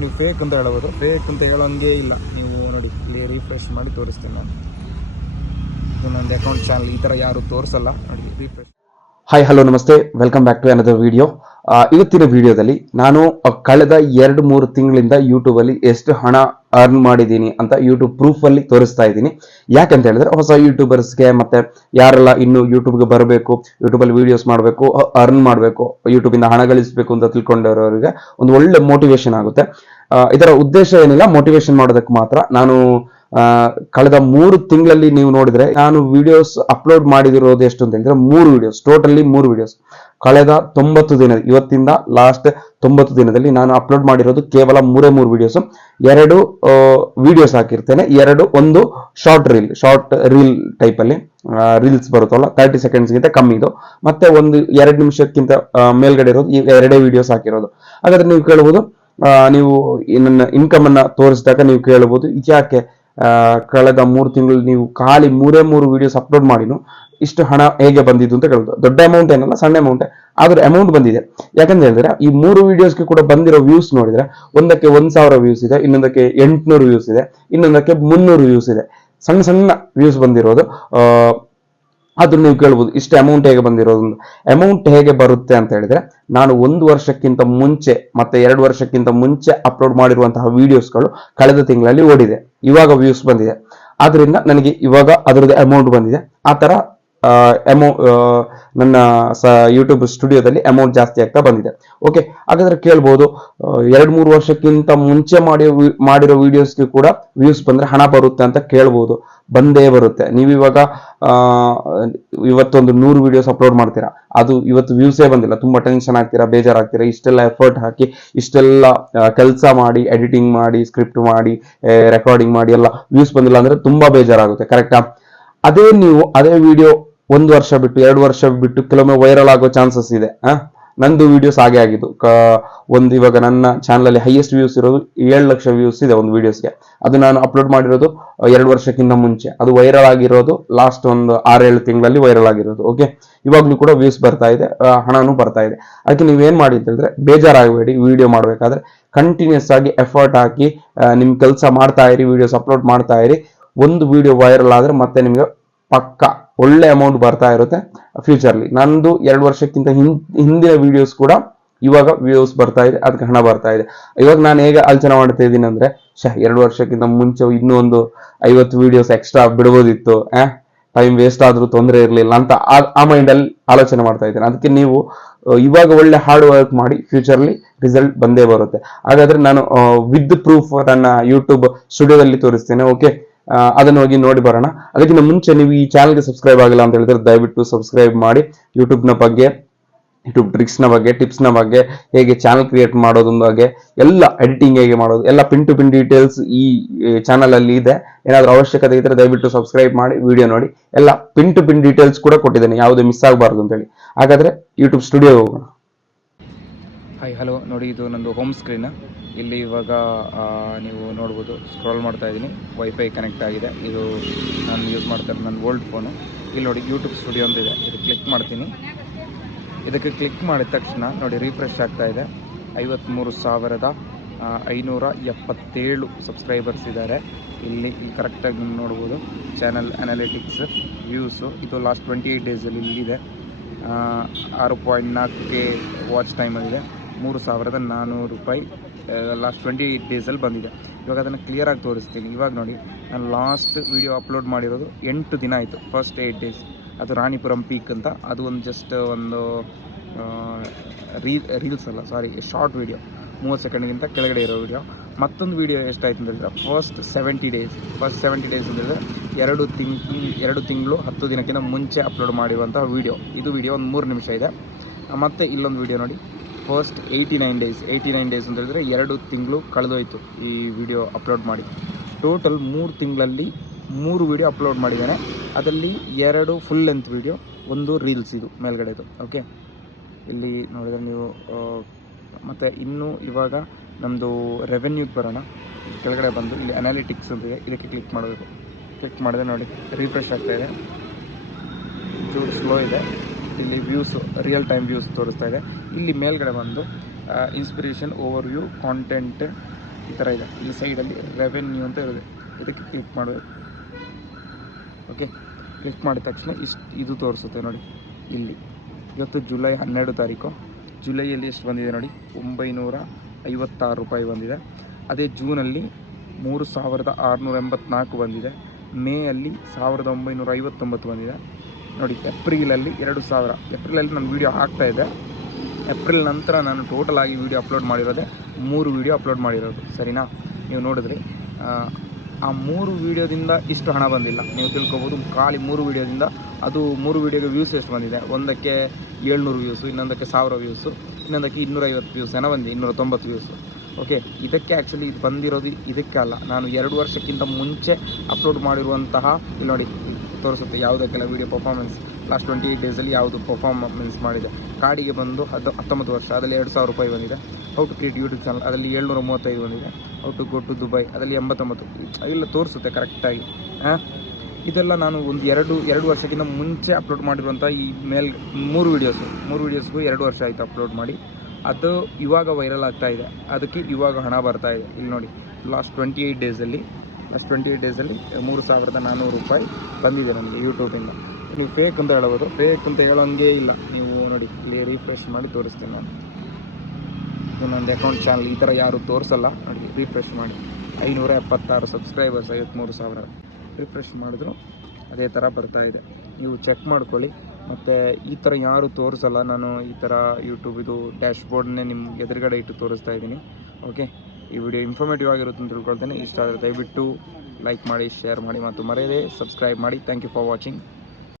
ನೀವು ಫೇಕ್ ಅಂತ ಹೇಳ್ಬೋದು, ಫೇಕ್ ಅಂತ ಹೇಳೋಂಗೇ ಇಲ್ಲ. ನೀವು ನೋಡಿ ಇಲ್ಲಿ ರಿಫ್ರೆಶ್ ಮಾಡಿ ತೋರಿಸ್ತೀನಿ ನಾನು. ಇದು ನಂದು ಅಕೌಂಟ್ ಚಾನಲ್, ಈ ಥರ ಯಾರು ತೋರಿಸಲ್ಲ. ನೋಡಿ ರಿಫ್ರೆಶ್. ಹಾಯ್ ಹಲೋ ನಮಸ್ತೆ, welcome back to another video. ಇವತ್ತಿನ ವಿಡಿಯೋದಲ್ಲಿ ನಾನು ಕಳೆದ 2-3 ತಿಂಗಳಿಂದ ಯೂಟ್ಯೂಬಲ್ಲಿ ಎಷ್ಟು ಹಣ ಅರ್ನ್ ಮಾಡಿದ್ದೀನಿ ಅಂತ ಯೂಟ್ಯೂಬ್ ಪ್ರೂಫ್ ಅಲ್ಲಿ ತೋರಿಸ್ತಾ ಇದ್ದೀನಿ. ಯಾಕಂತ ಹೇಳಿದ್ರೆ ಹೊಸ ಯೂಟ್ಯೂಬರ್ಸ್ಗೆ ಮತ್ತೆ ಯಾರೆಲ್ಲ ಇನ್ನು ಯೂಟ್ಯೂಬ್ಗೆ ಬರಬೇಕು, ಯೂಟ್ಯೂಬಲ್ಲಿ ವಿಡಿಯೋಸ್ ಮಾಡಬೇಕು, ಅರ್ನ್ ಮಾಡಬೇಕು, ಯೂಟ್ಯೂಬಿಂದ ಹಣ ಗಳಿಸಬೇಕು ಅಂತ ತಿಳ್ಕೊಂಡಿರೋರಿಗೆ ಒಂದು ಒಳ್ಳೆ ಮೋಟಿವೇಶನ್ ಆಗುತ್ತೆ. ಇದರ ಉದ್ದೇಶ ಏನಿಲ್ಲ, ಮೋಟಿವೇಶನ್ ಮಾಡೋದಕ್ಕೆ ಮಾತ್ರ. ನಾನು ಕಳೆದ 3 ತಿಂಗಳಲ್ಲಿ ನೀವು ನೋಡಿದ್ರೆ ನಾನು ವಿಡಿಯೋಸ್ ಅಪ್ಲೋಡ್ ಮಾಡಿದಿರೋದು ಎಷ್ಟು ಅಂತ ಹೇಳಿದ್ರೆ 3 ವಿಡಿಯೋಸ್, ಟೋಟಲಿ 3 ವಿಡಿಯೋಸ್. ಕಳೆದ 90 ದಿನ, ಇವತ್ತಿಂದ ಲಾಸ್ಟ್ 90 ದಿನದಲ್ಲಿ ನಾನು ಅಪ್ಲೋಡ್ ಮಾಡಿರೋದು ಕೇವಲ 3 ವಿಡಿಯೋಸ್. 2 ವಿಡಿಯೋಸ್ ಹಾಕಿರ್ತೇನೆ, ಒಂದು ಶಾರ್ಟ್ ರೀಲ್ ಟೈಪ್ ಅಲ್ಲಿ ರೀಲ್ಸ್ ಬರುತ್ತಲ್ಲ 30 ಸೆಕೆಂಡ್ಸ್ ಗಿಂತ ಕಮ್ಮಿ ಇದು, ಮತ್ತೆ ಒಂದು 2 ನಿಮಿಷಕ್ಕಿಂತ ಮೇಲ್ಗಡೆ ಇರೋದು, ಈ 2 ವಿಡಿಯೋಸ್ ಹಾಕಿರೋದು. ಹಾಗಾದ್ರೆ ನೀವು ಕೇಳಬಹುದು, ನೀವು ನನ್ನ ಇನ್ಕಮ್ ಅನ್ನ ತೋರಿಸಿದಾಗ ನೀವು ಕೇಳಬಹುದು, ಯಾಕೆ ಕಳೆದ 3 ತಿಂಗಳು ನೀವು ಖಾಲಿ 3 ವಿಡಿಯೋಸ್ ಅಪ್ಲೋಡ್ ಮಾಡಿನು ಇಷ್ಟು ಹಣ ಹೇಗೆ ಬಂದಿದ್ದು ಅಂತ ಕೇಳಬಹುದು. ದೊಡ್ಡ ಅಮೌಂಟ್ ಏನಲ್ಲ, ಸಣ್ಣ ಅಮೌಂಟ್, ಆದ್ರೆ ಅಮೌಂಟ್ ಬಂದಿದೆ. ಯಾಕಂತ ಹೇಳಿದ್ರೆ ಈ 3 ವಿಡಿಯೋಸ್ಗೆ ಕೂಡ ಬಂದಿರೋ ವ್ಯೂಸ್ ನೋಡಿದ್ರೆ ಒಂದಕ್ಕೆ 1000 ವ್ಯೂಸ್ ಇದೆ, ಇನ್ನೊಂದಕ್ಕೆ 800 ವ್ಯೂಸ್ ಇದೆ, ಇನ್ನೊಂದಕ್ಕೆ 300 ವ್ಯೂಸ್ ಇದೆ. ಸಣ್ಣ ಸಣ್ಣ ವ್ಯೂಸ್ ಬಂದಿರೋದು. ಆದ್ರೂ ನೀವು ಕೇಳ್ಬೋದು ಇಷ್ಟು ಅಮೌಂಟ್ ಹೇಗೆ ಬಂದಿರೋದು. ಅಮೌಂಟ್ ಹೇಗೆ ಬರುತ್ತೆ ಅಂತ ಹೇಳಿದ್ರೆ, ನಾನು 1 ವರ್ಷಕ್ಕಿಂತ ಮುಂಚೆ ಮತ್ತೆ 2 ವರ್ಷಕ್ಕಿಂತ ಮುಂಚೆ ಅಪ್ಲೋಡ್ ಮಾಡಿರುವಂತಹ ವಿಡಿಯೋಸ್ಗಳು ಕಳೆದ ತಿಂಗಳಲ್ಲಿ ಓಡಿದೆ, ಇವಾಗ ವ್ಯೂಸ್ ಬಂದಿದೆ. ಆದ್ರಿಂದ ನನಗೆ ಇವಾಗ ಅದರದ್ದು ಅಮೌಂಟ್ ಬಂದಿದೆ. ಆ ತರ ನನ್ನ ಯೂಟ್ಯೂಬ್ ಸ್ಟುಡಿಯೋದಲ್ಲಿ ಅಮೌಂಟ್ ಜಾಸ್ತಿ ಆಗ್ತಾ ಬಂದಿದೆ. ಓಕೆ, ಹಾಗಾದ್ರೆ ಕೇಳ್ಬೋದು, 2-3 ವರ್ಷಕ್ಕಿಂತ ಮುಂಚೆ ಮಾಡಿರೋ ವಿಡಿಯೋಸ್ಗೆ ಕೂಡ ವ್ಯೂಸ್ ಬಂದ್ರೆ ಹಣ ಬರುತ್ತೆ ಅಂತ ಕೇಳ್ಬೋದು. ಬಂದೇ ಬರುತ್ತೆ. ನೀವು ಇವಾಗ ಇವತ್ತೊಂದು 100 ವಿಡಿಯೋಸ್ ಅಪ್ಲೋಡ್ ಮಾಡ್ತೀರಾ, ಅದು ಇವತ್ತು ವ್ಯೂಸೇ ಬಂದಿಲ್ಲ, ತುಂಬಾ ಟೆನ್ಷನ್ ಆಗ್ತೀರಾ, ಬೇಜಾರಾಗ್ತೀರಾ. ಇಷ್ಟೆಲ್ಲ ಎಫರ್ಟ್ ಹಾಕಿ, ಇಷ್ಟೆಲ್ಲ ಕೆಲಸ ಮಾಡಿ, ಎಡಿಟಿಂಗ್ ಮಾಡಿ, ಸ್ಕ್ರಿಪ್ಟ್ ಮಾಡಿ, ರೆಕಾರ್ಡಿಂಗ್ ಮಾಡಿ ಎಲ್ಲ ವ್ಯೂಸ್ ಬಂದಿಲ್ಲ ಅಂದ್ರೆ ತುಂಬಾ ಬೇಜಾರಾಗುತ್ತೆ. ಕರೆಕ್ಟಾ? ಅದೇ ವಿಡಿಯೋ 1 ವರ್ಷ ಬಿಟ್ಟು 2 ವರ್ಷ ಬಿಟ್ಟು ಕೆಲವೊಮ್ಮೆ ವೈರಲ್ ಆಗೋ ಚಾನ್ಸಸ್ ಇದೆ. ನಂದು ವಿಡಿಯೋಸ್ ಹಾಗೆ ಆಗಿದ್ದು. ಇವಾಗ ನನ್ನ ಚಾನಲ್ ಅಲ್ಲಿ ಹೈಯೆಸ್ಟ್ ವ್ಯೂಸ್ ಇರೋದು 7 ಲಕ್ಷ ವ್ಯೂಸ್ ಇದೆ ಒಂದು ವಿಡಿಯೋಸ್ಗೆ. ಅದು ನಾನು ಅಪ್ಲೋಡ್ ಮಾಡಿರೋದು 2 ವರ್ಷಕ್ಕಿಂತ ಮುಂಚೆ. ಅದು ವೈರಲ್ ಆಗಿರೋದು ಲಾಸ್ಟ್ ಒಂದು 6-7 ತಿಂಗಳಲ್ಲಿ ವೈರಲ್ ಆಗಿರೋದು. ಓಕೆ, ಇವಾಗ್ಲೂ ಕೂಡ ವ್ಯೂಸ್ ಬರ್ತಾ ಇದೆ, ಹಣನೂ ಬರ್ತಾ ಇದೆ. ಅದಕ್ಕೆ ನೀವೇನ್ ಮಾಡಿ ಅಂತ ಹೇಳಿದ್ರೆ, ಬೇಜಾರಾಗಬೇಡಿ. ವಿಡಿಯೋ ಮಾಡ್ಬೇಕಾದ್ರೆ ಕಂಟಿನ್ಯೂಸ್ ಆಗಿ ಎಫರ್ಟ್ ಹಾಕಿ ನಿಮ್ ಕೆಲಸ ಮಾಡ್ತಾ ಇರಿ, ವಿಡಿಯೋಸ್ ಅಪ್ಲೋಡ್ ಮಾಡ್ತಾ ಇರಿ. ಒಂದು ವಿಡಿಯೋ ವೈರಲ್ ಆದ್ರೆ ಮತ್ತೆ ನಿಮ್ಗೆ ಪಕ್ಕ ಒಳ್ಳೆ ಅಮೌಂಟ್ ಬರ್ತಾ ಇರುತ್ತೆ ಫ್ಯೂಚರ್ಲಿ. ನಂದು 2 ವರ್ಷಕ್ಕಿಂತ ಹಿಂದಿನ ವಿಡಿಯೋಸ್ ಕೂಡ ಇವಾಗ ವ್ಯೂಸ್ ಬರ್ತಾ ಇದೆ, ಅದಕ್ಕೆ ಹಣ ಬರ್ತಾ ಇದೆ. ಇವಾಗ ನಾನು ಹೇಗೆ ಆಲೋಚನೆ ಮಾಡ್ತಾ ಇದ್ದೀನಿ ಅಂದ್ರೆ, 2 ವರ್ಷಕ್ಕಿಂತ ಮುಂಚೆ ಇನ್ನೂ ಒಂದು 50 ವಿಡಿಯೋಸ್ ಎಕ್ಸ್ಟ್ರಾ ಬಿಡ್ಬೋದಿತ್ತು, ಟೈಮ್ ವೇಸ್ಟ್ ಆದ್ರೂ ತೊಂದರೆ ಇರಲಿಲ್ಲ ಅಂತ ಆ ಮೈಂಡ್ ಅಲ್ಲಿ ಆಲೋಚನೆ ಮಾಡ್ತಾ ಇದ್ದೇನೆ. ಅದಕ್ಕೆ ನೀವು ಇವಾಗ ಒಳ್ಳೆ ಹಾರ್ಡ್ ವರ್ಕ್ ಮಾಡಿ, ಫ್ಯೂಚರ್ಲಿ ರಿಸಲ್ಟ್ ಬಂದೇ ಬರುತ್ತೆ. ಹಾಗಾದ್ರೆ ನಾನು ವಿತ್ ಪ್ರೂಫ್ ನನ್ನ ಯೂಟ್ಯೂಬ್ ಸ್ಟುಡಿಯೋದಲ್ಲಿ ತೋರಿಸ್ತೇನೆ. ಓಕೆ, ಅದನ್ನು ಹೋಗಿ ನೋಡಿ ಬರೋಣ. ಅದಕ್ಕಿಂತ ಮುಂಚೆ ನೀವು ಈ ಚಾನಲ್ಗೆ ಸಬ್ಸ್ಕ್ರೈಬ್ ಆಗಿಲ್ಲ ಅಂತ ಹೇಳಿದ್ರೆ ದಯವಿಟ್ಟು ಸಬ್ಸ್ಕ್ರೈಬ್ ಮಾಡಿ. ಯೂಟ್ಯೂಬ್ನ ಬಗ್ಗೆ, ಯೂಟ್ಯೂಬ್ ಟ್ರಿಕ್ಸ್ನ ಬಗ್ಗೆ, ಟಿಪ್ಸ್ನ ಬಗ್ಗೆ, ಹೇಗೆ ಚಾನಲ್ ಕ್ರಿಯೇಟ್ ಮಾಡೋದ್ರ ಬಗ್ಗೆ, ಎಲ್ಲ ಎಡಿಟಿಂಗ್ ಹೇಗೆ ಮಾಡೋದು, ಎಲ್ಲ ಪಿನ್ ಟು ಪಿನ್ ಡೀಟೇಲ್ಸ್ ಈ ಚಾನಲ್ ಅಲ್ಲಿ ಇದೆ. ಏನಾದ್ರೂ ಅವಶ್ಯಕತೆ ಇದ್ರೆ ದಯವಿಟ್ಟು ಸಬ್ಸ್ಕ್ರೈಬ್ ಮಾಡಿ, ವಿಡಿಯೋ ನೋಡಿ. ಎಲ್ಲ ಪಿನ್ ಟು ಪಿನ್ ಡೀಟೇಲ್ಸ್ ಕೂಡ ಕೊಟ್ಟಿದ್ದೇನೆ, ಯಾವುದೇ ಮಿಸ್ ಆಗಬಾರ್ದು ಅಂತೇಳಿ. ಹಾಗಾದ್ರೆ ಯೂಟ್ಯೂಬ್ ಸ್ಟುಡಿಯೋ ಹೋಗೋಣ. ಹಾಯ್ ಹಲೋ, ನೋಡಿ ಇದು ನಂದು ಹೋಮ್ ಸ್ಕ್ರೀನ್. ಇಲ್ಲಿ ಇವಾಗ ನೀವು ನೋಡ್ಬೋದು, ಸ್ಕ್ರಾಲ್ ಮಾಡ್ತಾ ಇದ್ದೀನಿ. ವೈಫೈ ಕನೆಕ್ಟ್ ಆಗಿದೆ. ಇದು ನಾನು ಯೂಸ್ ಮಾಡ್ತಾ ಇರೋದು ನನ್ನ ಓಲ್ಡ್ ಫೋನು. ಇಲ್ಲಿ ನೋಡಿ ಯೂಟ್ಯೂಬ್ ಸ್ಟುಡಿಯೋ ಅಂತ ಇದೆ, ಇದು ಕ್ಲಿಕ್ ಮಾಡ್ತೀನಿ. ಇದಕ್ಕೆ ಕ್ಲಿಕ್ ಮಾಡಿದ ತಕ್ಷಣ ನೋಡಿ ರಿಫ್ರೆಶ್ ಆಗ್ತಾ ಇದೆ. 53,577 ಸಬ್ಸ್ಕ್ರೈಬರ್ಸ್ ಇದ್ದಾರೆ. ಇಲ್ಲಿ ಕರೆಕ್ಟಾಗಿ ನೋಡ್ಬೋದು. ಚಾನಲ್ ಅನಾಲಿಟಿಕ್ಸ್ ವ್ಯೂಸು ಇದು ಲಾಸ್ಟ್ 28 ಡೇಸಲ್ಲಿ ಇಲ್ಲಿದೆ. 6.4K watch ಟೈಮಲ್ಲಿದೆ. 3,400 ರೂಪಾಯಿ ಲಾಸ್ಟ್ 28 ಡೇಸಲ್ಲಿ ಬಂದಿದೆ. ಇವಾಗ ಅದನ್ನು ಕ್ಲಿಯರಾಗಿ ತೋರಿಸ್ತೀನಿ. ಇವಾಗ ನೋಡಿ, ನಾನು ಲಾಸ್ಟ್ ವಿಡಿಯೋ ಅಪ್ಲೋಡ್ ಮಾಡಿರೋದು 8 ದಿನ ಆಯಿತು, ಫಸ್ಟ್ 8 ಡೇಸ್. ಅದು ರಾಣಿಪುರಂ ಪೀಕ್ ಅಂತ, ಅದು ಒಂದು ಜಸ್ಟ್ ಒಂದು ರೀಲ್ಸ್ ಅಲ್ಲ, ಶಾರ್ಟ್ ವಿಡಿಯೋ, 30 ಸೆಕೆಂಡ್ಗಿಂತ ಕೆಳಗಡೆ ಇರೋ ವಿಡಿಯೋ. ಮತ್ತೊಂದು ವಿಡಿಯೋ ಎಷ್ಟಾಯ್ತು ಅಂತಂದರೆ ಫಸ್ಟ್ 70 ಡೇಸ್ ಅಂತಂದರೆ 2 ತಿಂಗಳು 10 ದಿನಕ್ಕಿಂತ ಮುಂಚೆ ಅಪ್ಲೋಡ್ ಮಾಡಿರುವಂಥ ವಿಡಿಯೋ. ಇದು ವಿಡಿಯೋ ಒಂದು 3 ನಿಮಿಷ ಇದೆ. ಮತ್ತು ಇಲ್ಲೊಂದು ವಿಡಿಯೋ ನೋಡಿ, ಫಸ್ಟ್ 89 ಡೇಸ್ ಅಂತ ಹೇಳಿದ್ರೆ 2 ತಿಂಗಳು ಕಳೆದೋಯ್ತು ಈ ವಿಡಿಯೋ ಅಪ್ಲೋಡ್ ಮಾಡಿ. ಟೋಟಲ್ 3 ತಿಂಗಳಲ್ಲಿ 3 ವಿಡಿಯೋ ಅಪ್ಲೋಡ್ ಮಾಡಿದ್ದೇನೆ. ಅದರಲ್ಲಿ 2 ಫುಲ್ ಲೆಂತ್ ವಿಡಿಯೋ, ಒಂದು ರೀಲ್ಸ್, ಇದು ಮೇಲ್ಗಡೆದು. ಓಕೆ, ಇಲ್ಲಿ ನೋಡಿದರೆ ನೀವು. ಮತ್ತು ಇನ್ನೂ ಇವಾಗ ನಮ್ಮದು ರೆವೆನ್ಯೂಗೆ ಬರೋಣ. ಕೆಳಗಡೆ ಬಂದು ಇಲ್ಲಿ ಅನಾಲಿಟಿಕ್ಸ್ ಅಂತಿದೆ, ಇದಕ್ಕೆ ಕ್ಲಿಕ್ ಮಾಡಬೇಕು. ಕ್ಲಿಕ್ ಮಾಡಿದ್ರೆ ನೋಡಿ ರಿಫ್ರೆಶ್ ಆಗ್ತಾ ಇದೆ, ಚೂರು ಸ್ಲೋ ಇದೆ. ಇಲ್ಲಿ ವ್ಯೂಸ್, ರಿಯಲ್ ಟೈಮ್ ವ್ಯೂಸ್ ತೋರಿಸ್ತಾ ಇದೆ. ಇಲ್ಲಿ ಮೇಲ್ಗಡೆ ಬಂದು ಇನ್ಸ್ಪಿರೇಷನ್, ಓವರ್ ವ್ಯೂ, ಕಾಂಟೆಂಟ್, ಈ ಥರ ಇದೆ. ಇಲ್ಲಿ ಸೈಡಲ್ಲಿ ರೆವೆನ್ಯೂ ಅಂತ ಇರುತ್ತೆ, ಇದಕ್ಕೆ ಕ್ಲಿಕ್ ಮಾಡಬೇಕು. ಓಕೆ, ಕ್ಲಿಕ್ ಮಾಡಿದ ತಕ್ಷಣ ಇದು ತೋರಿಸುತ್ತೆ ನೋಡಿ ಇಲ್ಲಿ. ಇವತ್ತು ಜುಲೈ 12 ತಾರೀಕು. ಜುಲೈಯಲ್ಲಿ ಎಷ್ಟು ಬಂದಿದೆ ನೋಡಿ, 956 ರೂಪಾಯಿ ಬಂದಿದೆ. ಅದೇ ಜೂನಲ್ಲಿ 3684 ಬಂದಿದೆ. ಮೇಯಲ್ಲಿ 1959 ಬಂದಿದೆ ನೋಡಿ. ಏಪ್ರಿಲಲ್ಲಿ 2000. ಏಪ್ರಿಲಲ್ಲಿ ನಾನು ವೀಡಿಯೋ ಹಾಕ್ತಾಯಿದ್ದೆ. ಏಪ್ರಿಲ್ ನಂತರ ನಾನು ಟೋಟಲ್ ಆಗಿ ವೀಡಿಯೋ ಅಪ್ಲೋಡ್ ಮಾಡಿರೋದೆ 3 ವೀಡಿಯೋ ಅಪ್ಲೋಡ್ ಮಾಡಿರೋದು, ಸರಿನಾ? ನೀವು ನೋಡಿದ್ರಿ ಆ 3 ವೀಡಿಯೋದಿಂದ ಇಷ್ಟು ಹಣ ಬಂದಿಲ್ಲ. ನೀವು ತಿಳ್ಕೊಬೋದು, ಖಾಲಿ 3 ವೀಡಿಯೋದಿಂದ. ಅದು 3 ವೀಡಿಯೋಗೆ ವ್ಯೂಸ್ ಎಷ್ಟು ಬಂದಿದೆ? ಒಂದಕ್ಕೆ 700 ವ್ಯೂಸು, ಇನ್ನೊಂದಕ್ಕೆ 1000 ವ್ಯೂಸು, ಇನ್ನೊಂದಕ್ಕೆ 250 ವ್ಯೂಸ್ ಏನೋ ಬಂದಿದೆ, 290 ವ್ಯೂಸು. ಓಕೆ, ಇದಕ್ಕೆ ಆ್ಯಕ್ಚುಲಿ ಇದು ಬಂದಿರೋದು ಇದಕ್ಕೆ ಅಲ್ಲ. ನಾನು 2 ವರ್ಷಕ್ಕಿಂತ ಮುಂಚೆ ಅಪ್ಲೋಡ್ ಮಾಡಿರುವಂತಹ, ಇಲ್ಲಿ ನೋಡಿ ತೋರಿಸುತ್ತೆ ಯಾವುದಕ್ಕೆಲ್ಲ ವೀಡಿಯೋ ಪರ್ಫಾರ್ಮೆನ್ಸ್ ಲಾಸ್ಟ್ 28 ಡೇಸಲ್ಲಿ ಯಾವುದು ಪರ್ಫಾರ್ಮೆನ್ಸ್ ಮಾಡಿದೆ. ಕಾಡಿಗೆ ಬಂದು 19 ವರ್ಷ, ಅದರಲ್ಲಿ 2000 ರೂಪಾಯಿ ಬಂದಿದೆ. How to create YouTube channel ಅದರಲ್ಲಿ 735 ಬಂದಿದೆ. How to go to Dubai ಅದರಲ್ಲಿ 89 ಇಲ್ಲ ತೋರಿಸುತ್ತೆ ಕರೆಕ್ಟಾಗಿ. ಇದೆಲ್ಲ ನಾನು ಒಂದು 2 ವರ್ಷಕ್ಕಿಂತ ಮುಂಚೆ ಅಪ್ಲೋಡ್ ಮಾಡಿರುವಂಥ ಈ 3 ವೀಡಿಯೋಸ್ಗೂ 2 ವರ್ಷ ಆಯಿತು ಅಪ್ಲೋಡ್ ಮಾಡಿ. ಅದು ಇವಾಗ ವೈರಲ್ ಆಗ್ತಾ ಇದೆ, ಅದಕ್ಕೆ ಇವಾಗ ಹಣ ಬರ್ತಾ ಇದೆ. ಇಲ್ಲಿ ನೋಡಿ, ಲಾಸ್ಟ್ 28 ಡೇಸಲ್ಲಿ 3400 ರೂಪಾಯಿ ಬಂದಿದೆ ನನಗೆ ಯೂಟ್ಯೂಬಿಂದ. ನೀವು ಫೇಕ್ ಅಂತ ಹೇಳ್ಬೋದು, ಫೇಕ್ ಅಂತ ಹೇಳೋಂಗೇ ಇಲ್ಲ. ನೀವು ನೋಡಿ ಇಲ್ಲಿ ರಿಫ್ರೆಶ್ ಮಾಡಿ ತೋರಿಸ್ತೀನಿ ನಾನು. ಇನ್ನೊಂದು ಅಕೌಂಟ್ ಚಾನಲ್ ಈ ಥರ ಯಾರು ತೋರಿಸಲ್ಲ ನೋಡಿ. ರಿಫ್ರೆಶ್ ಮಾಡಿ 576 ಸಬ್ಸ್ಕ್ರೈಬರ್ಸ್, 53,000 ರಿಫ್ರೆಶ್ ಮಾಡಿದ್ರು ಅದೇ ಥರ ಬರ್ತಾ ಇದೆ. ನೀವು ಚೆಕ್ ಮಾಡ್ಕೊಳ್ಳಿ. ಮತ್ತು ಈ ಥರ ಯಾರು ತೋರಿಸಲ್ಲ, ನಾನು ಈ ಥರ ಯೂಟ್ಯೂಬಿದು ಡ್ಯಾಶ್ಬೋರ್ಡ್ನೇ ನಿಮ್ಮ ಎದುರುಗಡೆ ಇಟ್ಟು ತೋರಿಸ್ತಾ ಇದ್ದೀನಿ. ಓಕೆ, ಈ ವಿಡಿಯೋ ಇನ್ಫಾರ್ಮೇಟಿವ್ ಆಗಿರುತ್ತೆ ಅಂತ ತಿಳ್ಕೊಳ್ತೇನೆ. ಇಷ್ಟ ಆದರೆ ದಯವಿಟ್ಟು ಲೈಕ್ ಮಾಡಿ, ಶೇರ್ ಮಾಡಿ ಮತ್ತು ಮರೆಯದೆ ಸಬ್ಸ್ಕ್ರೈಬ್ ಮಾಡಿ. Thank you for watching.